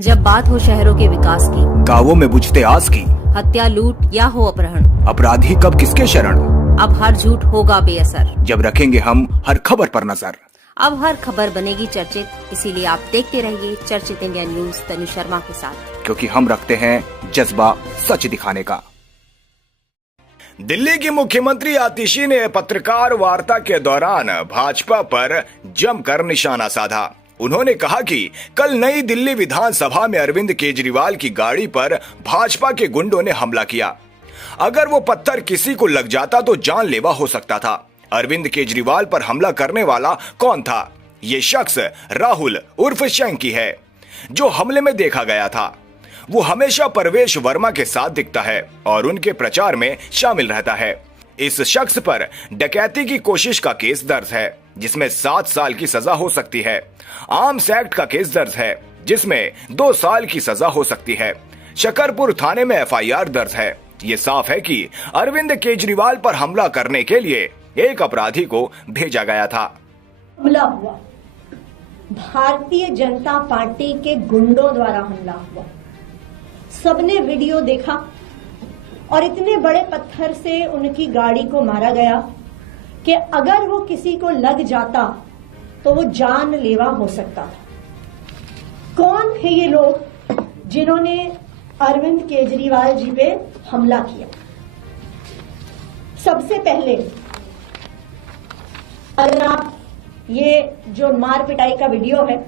जब बात हो शहरों के विकास की, गांवों में बुझते आस की, हत्या लूट या हो अपहरण, अपराधी कब किसके शरण, अब हर झूठ होगा बेअसर। जब रखेंगे हम हर खबर पर नजर। अब हर खबर बनेगी चर्चित, इसीलिए आप देखते रहिए चर्चित इंडिया न्यूज तनु शर्मा के साथ, क्योंकि हम रखते हैं जज्बा सच दिखाने का। दिल्ली की मुख्यमंत्री आतिशी ने पत्रकार वार्ता के दौरान भाजपा पर जमकर निशाना साधा। उन्होंने कहा कि कल नई दिल्ली विधानसभा में अरविंद केजरीवाल की गाड़ी पर भाजपा के गुंडों ने हमला किया। अगर वो पत्थर किसी को लग जाता तो जानलेवा हो सकता था। अरविंद केजरीवाल पर हमला करने वाला कौन था? ये शख्स राहुल उर्फ शैंकी है, जो हमले में देखा गया था। वो हमेशा परवेश वर्मा के साथ दिखता है और उनके प्रचार में शामिल रहता है। इस शख्स पर डकैती की कोशिश का केस दर्ज है, जिसमें 7 साल की सजा हो सकती है। आर्म्स एक्ट का केस दर्ज है, जिसमें 2 साल की सजा हो सकती है। शकरपुर थाने में एफआईआर दर्ज है। ये साफ है कि अरविंद केजरीवाल पर हमला करने के लिए एक अपराधी को भेजा गया था। हमला हुआ, भारतीय जनता पार्टी के गुंडों द्वारा हमला हुआ। सबने वीडियो देखा और इतने बड़े पत्थर से उनकी गाड़ी को मारा गया कि अगर वो किसी को लग जाता तो वो जानलेवा हो सकता था। कौन थे ये लोग जिन्होंने अरविंद केजरीवाल जी पे हमला किया? सबसे पहले अगर आप ये जो मार पिटाई का वीडियो है,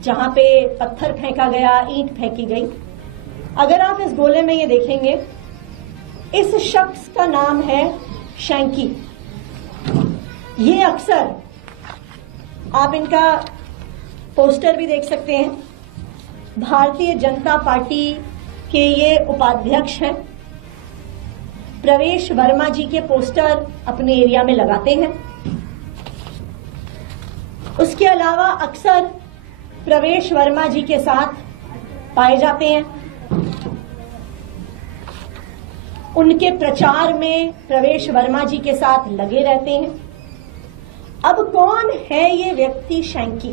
जहां पे पत्थर फेंका गया, ईंट फेंकी गई, अगर आप इस गोले में ये देखेंगे, इस शख्स का नाम है शैंकी। ये अक्सर आप इनका पोस्टर भी देख सकते हैं। भारतीय जनता पार्टी के ये उपाध्यक्ष हैं। प्रवेश वर्मा जी के पोस्टर अपने एरिया में लगाते हैं। उसके अलावा अक्सर प्रवेश वर्मा जी के साथ पाए जाते हैं। उनके प्रचार में प्रवेश वर्मा जी के साथ लगे रहते हैं। अब कौन है ये व्यक्ति शैंकी?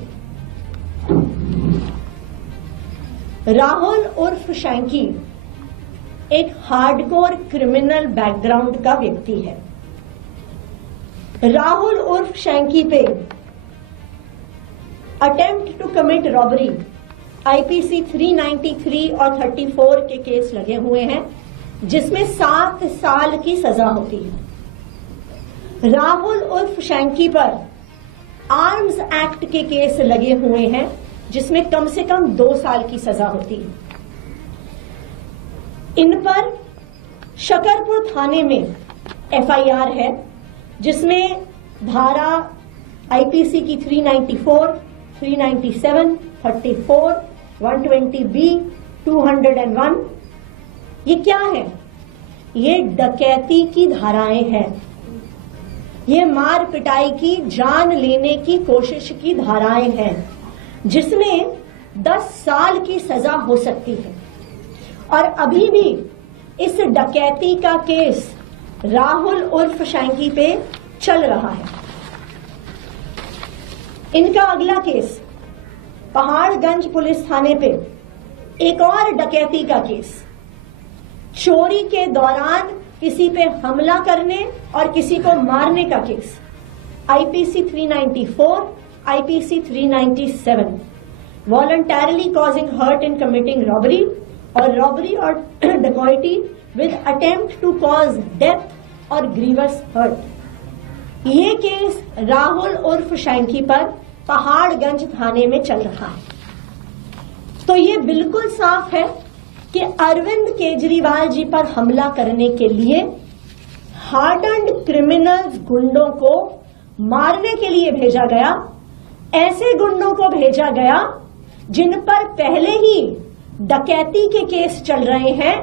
राहुल उर्फ शैंकी एक हार्डकोर क्रिमिनल बैकग्राउंड का व्यक्ति है। राहुल उर्फ शैंकी पे attempt to commit robbery IPC 393 और 34 के केस लगे हुए हैं, जिसमें 7 साल की सजा होती है। राहुल उर्फ शैंकी पर आर्म्स एक्ट के केस लगे हुए हैं, जिसमें कम से कम 2 साल की सजा होती है। इन पर शकरपुर थाने में एफआईआर है, जिसमें धारा आईपीसी की 394, 397, 34, 120B, 201, ये क्या है? ये डकैती की धाराएं हैं। ये मार पिटाई की, जान लेने की कोशिश की धाराएं हैं, जिसमें 10 साल की सजा हो सकती है। और अभी भी इस डकैती का केस राहुल उर्फ शैंकी पे चल रहा है। इनका अगला केस पहाड़गंज पुलिस थाने पे एक और डकैती का केस, चोरी के दौरान किसी पे हमला करने और किसी को मारने का case, IPC 394, IPC 397, voluntarily causing hurt in committing robbery और रॉबरी और डकैती with attempt to cause death और ग्रीवस हर्ट। ये केस राहुल उर्फ शैंकी पर पहाड़गंज थाने में चल रहा है। तो ये बिल्कुल साफ है कि अरविंद केजरीवाल जी पर हमला करने के लिए हार्डन्ड क्रिमिनल्स गुंडों को मारने के लिए भेजा गया। ऐसे गुंडों को भेजा गया जिन पर पहले ही डकैती के केस चल रहे हैं।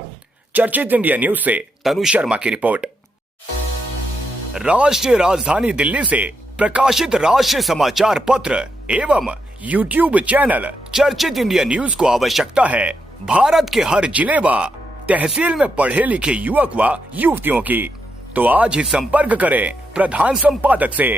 चर्चित इंडिया न्यूज से तनु शर्मा की रिपोर्ट। राष्ट्रीय राजधानी दिल्ली से प्रकाशित राष्ट्रीय समाचार पत्र एवं यूट्यूब चैनल चर्चित इंडिया न्यूज को आवश्यकता है भारत के हर जिले व तहसील में पढ़े लिखे युवक व युवतियों की। तो आज ही संपर्क करें प्रधान संपादक से।